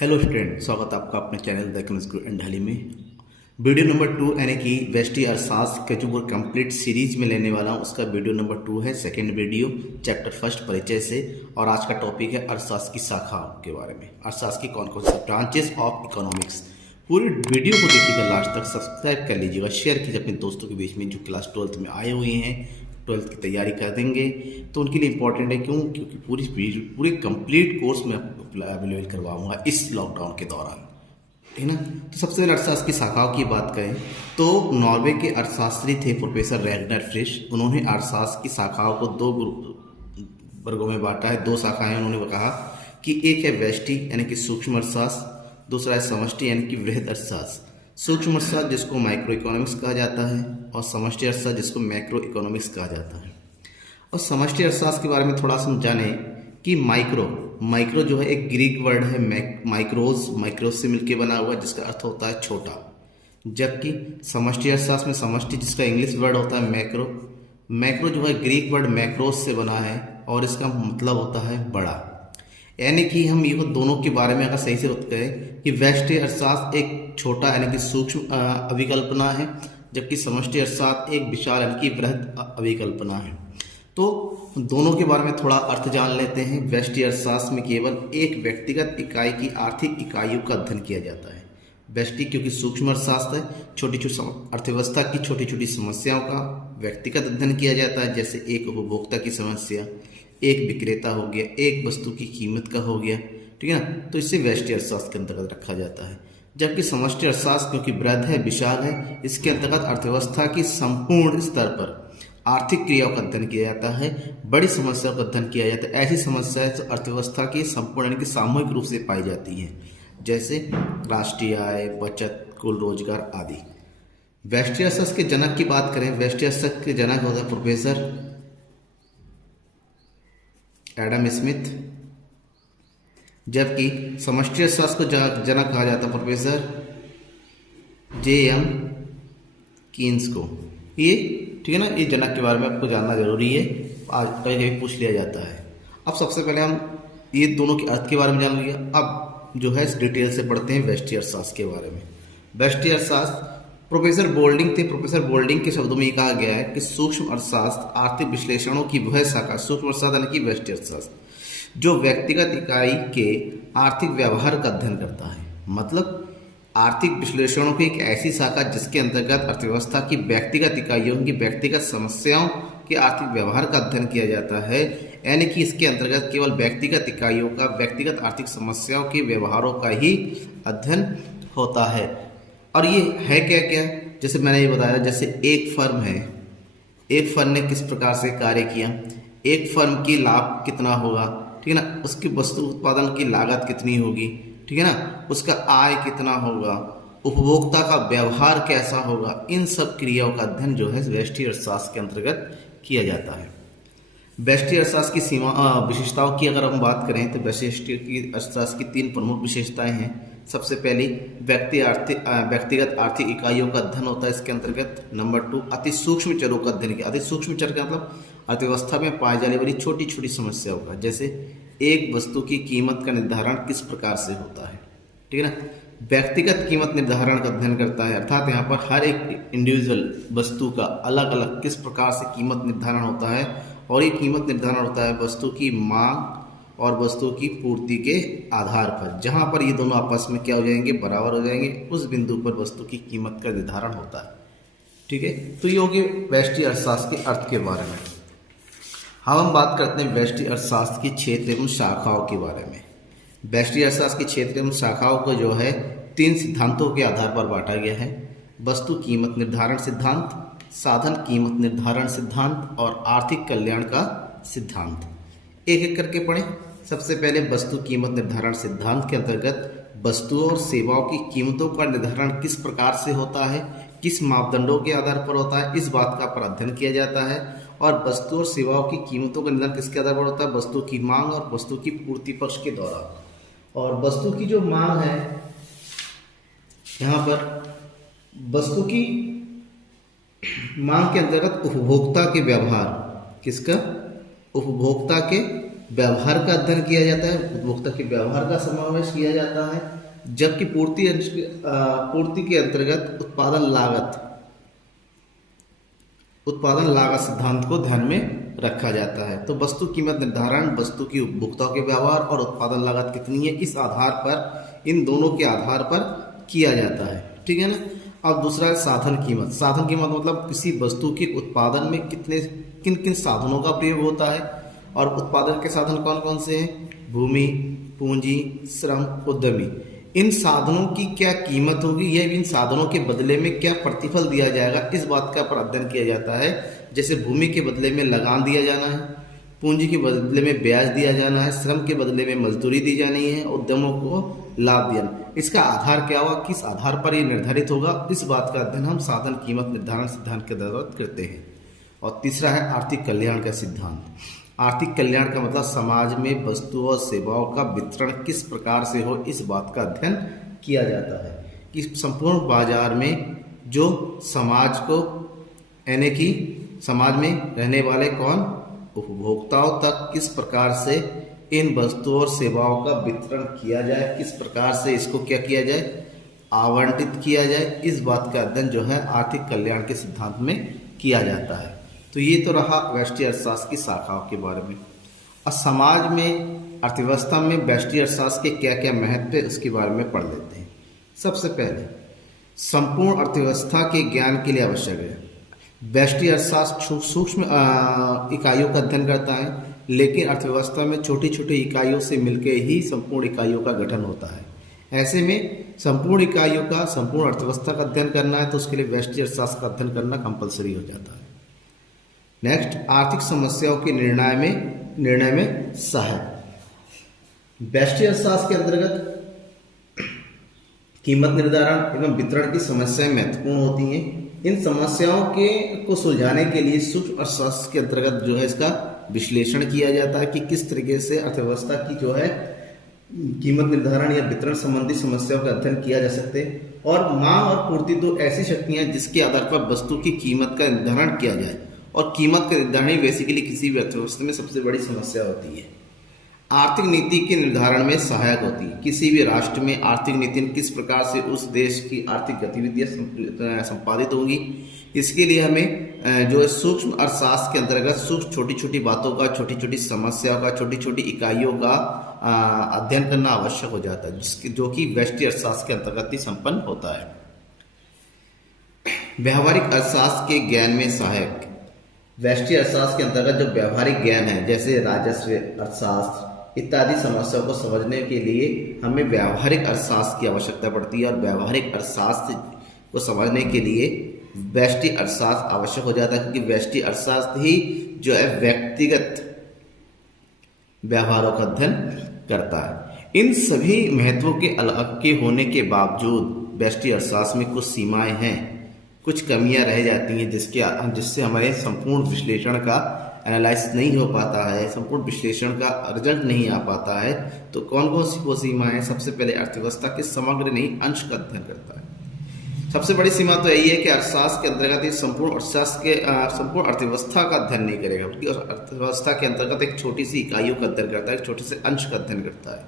Hello student, स्वागत है आपका अपने channel the economics Guru and ढाली में। वीडियो नंबर 2 यानी कि वेस्टी अर्थशास्त्र के जो वो कंप्लीट सीरीज में लेने वाला हूँ उसका वीडियो नंबर 2 है, सेकंड वीडियो चैप्टर फर्स्ट परिचय से। और आज का टॉपिक है अर्थशास्त्र की शाखाओं के बारे में, अर्थशास्त्र की कौन कौन सी ब्रांचेस ऑफ इकोनॉमिक्स। पूरी वीडियो को देखिएगा लास्ट तक, सब्सक्राइब कर लीजिएगा, शेयर कीजिए अपने दोस्तों के बीच में जो क्लास 12th में आए हुए हैं, 12th की तैयारी कर देंगे तो उनके लिए इंपॉर्टेंट है। क्योंकि पूरे कंप्लीट कोर्स में अवेलेबल करवाऊंगा इस लॉकडाउन के दौरान, ठीक ना। तो सबसे पहले अर्थशास्त्र की शाखाओं की बात करें तो नॉर्वे के अर्थशास्त्री थे प्रोफेसर रैगनर फ्रिश। उन्होंने अर्थशास्त्र की शाखाओं को दो वर्गों में बांटा है, दो शाखाएं। उन्होंने कहा कि एक है व्यष्टि यानी कि सूक्ष्म अर्थशास्त्र, दूसरा है समष्टि यानी कि वृहद अर्थशास्त्र। सूक्ष्म अर्थशास्त्र जिसको माइक्रो इकोनॉमिक्स कहा जाता है और समष्टि अर्थशास्त्र जिसको मैक्रो इकोनॉमिक्स कहा जाता है। और समष्टि अर्थशास्त्र के बारे में थोड़ा सा जाने कि माइक्रो जो है एक ग्रीक वर्ड है, माइक्रोज से मिलकर बना हुआ है जिसका अर्थ होता है छोटा। जबकि समष्टि अर्थशास्त्र में समष्टि जिसका इंग्लिश वर्ड होता है मैक्रो जो है ग्रीक वर्ड मैक्रोज से बना है और इसका मतलब होता है बड़ा। यानी कि हम ये दोनों के बारे में अगर सही से कहें कि व्यष्टि अर्थशास्त्र एक छोटा यानी कि सूक्ष्म अभिकल्पना है, जबकि समष्टि अर्थशास्त्र एक विशाल यानी कि बृहद अभिकल्पना है। तो दोनों के बारे में थोड़ा अर्थ जान लेते हैं। व्यष्टि अर्थशास्त्र में केवल एक व्यक्तिगत इकाई की आर्थिक इकाइयों का अध्ययन किया जाता है। व्यष्टि क्योंकि सूक्ष्म अर्थशास्त्र है, छोटी छोटी अर्थव्यवस्था की छोटी छोटी समस्याओं का व्यक्तिगत अध्ययन किया जाता है। जैसे एक उपभोक्ता की समस्या, एक विक्रेता हो गया, एक वस्तु की कीमत का हो गया, ठीक है ना। तो इसे व्यष्टि अर्थशास्त्र के अंतर्गत रखा जाता है। जबकि समष्टि अर्थशास्त्र क्योंकि बृहद है, विशाल है, इसके अंतर्गत अर्थव्यवस्था की संपूर्ण स्तर पर आर्थिक क्रियाओं का अध्ययन किया जाता है, बड़ी समस्याओं का अध्ययन किया जाता है। ऐसी समस्याएं जो अर्थव्यवस्था की संपूर्ण यानी कि सामूहिक रूप से पाई जाती हैं, जैसे राष्ट्रीय आय, बचत, कुल रोजगार आदि। व्यष्टि अर्थशास्त्र के जनक की बात करें, व्यष्टि अर्थशास्त्र के जनक होता है प्रोफेसर एडम स्मिथ। जबकि समष्टि अर्थशास्त्र को जनक कहा जाता है प्रोफेसर J.M. कीन्स को। ये ठीक है ना, ये जनक के बारे में आपको जानना जरूरी है, आज कहीं कहीं पूछ लिया जाता है। अब सबसे पहले हम ये दोनों के अर्थ के बारे में जान लिया, अब जो है डिटेल से पढ़ते हैं व्यष्टि अर्थशास्त्र के बारे में। व्यष्टि अर्थशास्त्र प्रोफेसर बोल्डिंग थे। प्रोफेसर बोल्डिंग के शब्दों में ये कहा गया है कि सूक्ष्म अर्थशास्त्र आर्थिक विश्लेषणों की वह शाखा, सूक्ष्म अर्थशास्त्र यानी कि व्यष्टि अर्थशास्त्र, जो व्यक्तिगत इकाई के आर्थिक व्यवहार का अध्ययन करता है। मतलब आर्थिक विश्लेषणों की एक ऐसी शाखा जिसके अंतर्गत अर्थव्यवस्था की व्यक्तिगत इकाइयों की व्यक्तिगत समस्याओं के आर्थिक व्यवहार का अध्ययन किया जाता है। यानी कि इसके अंतर्गत केवल व्यक्तिगत इकाइयों का व्यक्तिगत आर्थिक समस्याओं के व्यवहारों का ही अध्ययन होता है। और ये है क्या क्या, जैसे मैंने ये बताया, जैसे एक फर्म है, एक फर्म ने किस प्रकार से कार्य किया, एक फर्म की लाभ कितना होगा, ठीक है ना, उसकी वस्तु उत्पादन की लागत कितनी होगी, ठीक है ना, उसका आय कितना होगा, उपभोक्ता का व्यवहार कैसा होगा। इन सब क्रियाओं का अध्ययन जो है व्यष्टि अर्थशास्त्र के अंतर्गत किया जाता है। व्यष्टि अर्थशास्त्र की विशेषताओं की अगर हम बात करें तो व्यष्टि अर्थशास्त्र की 3 प्रमुख विशेषताएं हैं। सबसे पहली व्यक्तिगत आर्थिक इकाइयों का अध्ययन होता है इसके अंतर्गत। नंबर 2 अति सूक्ष्म चरों का अध्ययन किया। अति सूक्ष्म चर का मतलब अर्थव्यवस्था में पाई जाने वाली छोटी छोटी समस्याओं का, जैसे एक वस्तु की कीमत का निर्धारण किस प्रकार से होता है, ठीक है ना। व्यक्तिगत कीमत निर्धारण का अध्ययन करता है, अर्थात यहाँ पर हर एक इंडिविजुअल वस्तु का अलग अलग किस प्रकार से कीमत निर्धारण होता है। और ये कीमत निर्धारण होता है वस्तु की मांग और वस्तु की पूर्ति के आधार पर। जहाँ पर ये दोनों आपस में क्या हो जाएंगे, बराबर हो जाएंगे, उस बिंदु पर वस्तु की कीमत का निर्धारण होता है, ठीक है। तो ये हो गए व्यष्टि अर्थशास्त्र के अर्थ के बारे में। हम बात करते हैं व्यष्टि अर्थशास्त्र की क्षेत्र एवं शाखाओं के बारे में। व्यष्टि अर्थशास्त्र की क्षेत्र एवं शाखाओं को जो है 3 सिद्धांतों के आधार पर बांटा गया है। वस्तु कीमत निर्धारण सिद्धांत, साधन कीमत निर्धारण सिद्धांत और आर्थिक कल्याण का सिद्धांत। एक एक करके पढ़ें। सबसे पहले वस्तु कीमत निर्धारण सिद्धांत के अंतर्गत वस्तुओं और सेवाओं की कीमतों का निर्धारण किस प्रकार से होता है, किस मापदंडों के आधार पर होता है, इस बात का पर अध्ययन किया जाता है। और वस्तु और सेवाओं की कीमतों का निर्धारण किसके आधार पर होता है, वस्तु की मांग और वस्तु की पूर्ति पक्ष के दौरान। और वस्तु की जो मांग है, यहाँ पर वस्तु की मांग के अंतर्गत उपभोक्ता के व्यवहार, किसका, उपभोक्ता के व्यवहार का अध्ययन किया जाता है, उपभोक्ता के व्यवहार का समावेश किया जाता है, जबकि पूर्ति के अंतर्गत उत्पादन लागत सिद्धांत को ध्यान में रखा जाता है। तो वस्तु कीमत निर्धारण वस्तु की उपभोक्ताओं के व्यवहार और उत्पादन लागत कितनी है, इस आधार पर, इन दोनों के आधार पर किया जाता है, ठीक है ना। अब दूसरा है साधन कीमत। साधन कीमत मतलब किसी वस्तु के उत्पादन में किन किन साधनों का प्रयोग होता है, और उत्पादन के साधन कौन कौन से हैं, भूमि, पूंजी, श्रम, उद्यमी। इन साधनों की क्या कीमत होगी, यह इन साधनों के बदले में क्या प्रतिफल दिया जाएगा, इस बात का पर अध्ययन किया जाता है। जैसे भूमि के बदले में लगान दिया जाना है, पूंजी के बदले में ब्याज दिया जाना है, श्रम के बदले में मजदूरी दी जानी है, उद्यमों को लाभ दिया। इसका आधार क्या होगा, किस आधार पर ये निर्धारित होगा, इस बात का अध्ययन हम साधन कीमत निर्धारण सिद्धांत के अंतर्गत करते हैं। और तीसरा है आर्थिक कल्याण का सिद्धांत। आर्थिक कल्याण का मतलब समाज में वस्तुओं और सेवाओं का वितरण किस प्रकार से हो, इस बात का अध्ययन किया जाता है कि संपूर्ण बाजार में जो समाज को, यानी कि समाज में रहने वाले कौन, उपभोक्ताओं तक किस प्रकार से इन वस्तुओं और सेवाओं का वितरण किया जाए, किस प्रकार से इसको क्या किया जाए, आवंटित किया जाए, इस बात का अध्ययन जो है आर्थिक कल्याण के सिद्धांत में किया जाता है। तो ये तो रहा व्यष्टि अर्थशास्त्र की शाखाओं के बारे में। और समाज में, अर्थव्यवस्था में व्यष्टि अर्थशास्त्र के क्या क्या महत्व है उसके बारे में पढ़ लेते हैं। सबसे पहले संपूर्ण अर्थव्यवस्था के ज्ञान के लिए आवश्यक है। व्यष्टि अर्थशास्त्र सूक्ष्म इकाइयों का अध्ययन करता है, लेकिन अर्थव्यवस्था में छोटी छोटी इकाइयों से मिलकर ही संपूर्ण इकाइयों का गठन होता है। ऐसे में संपूर्ण इकाइयों का, संपूर्ण अर्थव्यवस्था का अध्ययन करना है तो उसके लिए व्यष्टि अर्थशास्त्र का अध्ययन करना कंपलसरी हो जाता है। नेक्स्ट, आर्थिक समस्याओं के निर्णय में सहायक। व्यष्टि अर्थशास्त्र के अंतर्गत कीमत निर्धारण एवं वितरण की समस्याएं महत्वपूर्ण होती हैं। इन समस्याओं को सुलझाने के लिए सूक्ष्म अर्थशास्त्र के अंतर्गत जो है इसका विश्लेषण किया जाता है कि किस तरीके से अर्थव्यवस्था की जो है कीमत निर्धारण या वितरण संबंधी समस्याओं का अध्ययन किया जा सकते हैं। और मांग और पूर्ति दो ऐसी शक्तियां जिसके आधार पर वस्तु की कीमत का निर्धारण किया जाए, और कीमत का निर्धारण बेसिकली किसी भी अर्थव्यवस्था में सबसे बड़ी समस्या होती है। आर्थिक नीति के निर्धारण में सहायक होती है। किसी भी राष्ट्र में आर्थिक नीति किस प्रकार से उस देश की आर्थिक गतिविधियां संपादित होंगी, इसके लिए हमें जो है सूक्ष्म अर्थशास्त्र के अंतर्गत सूक्ष्म छोटी छोटी बातों का, छोटी छोटी समस्याओं का, छोटी छोटी इकाइयों का अध्ययन करना आवश्यक हो जाता है, जो कि व्यष्टि अर्थशास्त्र के अंतर्गत ही संपन्न होता है। व्यावहारिक अर्थशास्त्र के ज्ञान में सहायक। व्यष्टि अर्थशास्त्र के अंतर्गत जो व्यावहारिक ज्ञान है, जैसे राजस्व अर्थशास्त्र इत्यादि समस्याओं को समझने के लिए हमें व्यावहारिक अर्थशास्त्र की आवश्यकता पड़ती है, और व्यावहारिक अर्थशास्त्र को समझने के लिए व्यष्टि अर्थशास्त्र आवश्यक हो जाता है, क्योंकि व्यष्टि अर्थशास्त्र ही जो है व्यक्तिगत व्यवहारों का अध्ययन करता है। इन सभी महत्वों के अलग के होने के बावजूद व्यष्टि अर्थशास्त्र में कुछ सीमाएं हैं, कुछ कमियां रह जाती हैं, जिससे हमारे संपूर्ण विश्लेषण का एनालाइसिस नहीं हो पाता है, संपूर्ण विश्लेषण का रिजल्ट नहीं आ पाता है। तो कौन कौन सी वो सीमाएं? सबसे पहले अर्थव्यवस्था के समग्र नहीं अंश का अध्ययन करता है। सबसे बड़ी सीमा तो यही है कि अर्थशास्त्र के अंतर्गत ये संपूर्ण अर्थव्यवस्था का अध्ययन नहीं करेगा, क्योंकि अर्थव्यवस्था के अंतर्गत एक छोटी सी इकाइयों का अध्ययन करता है, एक छोटे से अंश का अध्ययन करता है।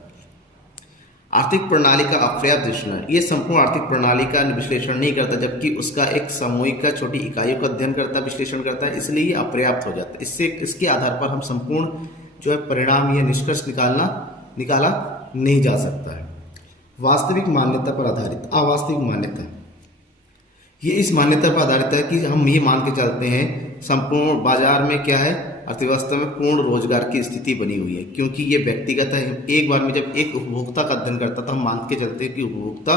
आर्थिक प्रणाली का अपर्याप्त विश्लेषण, ये संपूर्ण आर्थिक प्रणाली का विश्लेषण नहीं करता, जबकि उसका एक सामूहिक का छोटी इकाइयों का अध्ययन करता, विश्लेषण करता है, इसलिए ये अपर्याप्त हो जाता है। इसके आधार पर हम संपूर्ण जो है परिणाम या निष्कर्ष निकाला नहीं जा सकता है। वास्तविक मान्यता पर आधारित। अवास्तविक मान्यता, ये इस मान्यता पर आधारित है कि हम ये मान के चलते हैं संपूर्ण बाजार में क्या है, अर्थव्यवस्था में पूर्ण रोजगार की स्थिति बनी हुई है, क्योंकि ये व्यक्तिगत है। एक बार में जब एक उपभोक्ता का अध्ययन करता था, हम मान के चलते हैं कि उपभोक्ता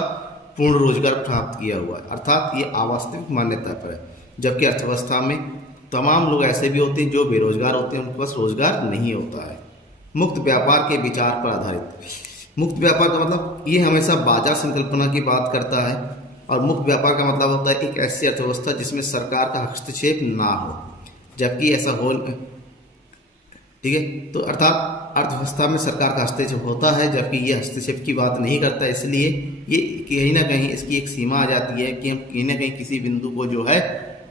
पूर्ण रोजगार प्राप्त किया हुआ है, अर्थात ये अवास्तविक मान्यता पर है। जबकि अर्थव्यवस्था में तमाम लोग ऐसे भी होते हैं जो बेरोजगार होते हैं, उनके पास रोजगार नहीं होता है। मुक्त व्यापार के विचार पर आधारित। मुक्त व्यापार का मतलब ये हमेशा बाजार संकल्पना की बात करता है, और मुक्त व्यापार का मतलब होता है एक ऐसी अर्थव्यवस्था जिसमें सरकार का हस्तक्षेप ना हो, जबकि ऐसा हो, ठीक है। तो अर्थात अर्थव्यवस्था में सरकार का हस्तक्षेप होता है, जबकि ये हस्तक्षेप की बात नहीं करता। इसलिए ये कहीं ना कहीं इसकी एक सीमा आ जाती है कि हम कहीं ना कहीं किसी बिंदु को जो है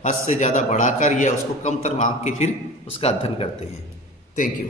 हद से ज़्यादा बढ़ाकर या उसको कम तर मांग के फिर उसका अध्ययन करते हैं। Thank you.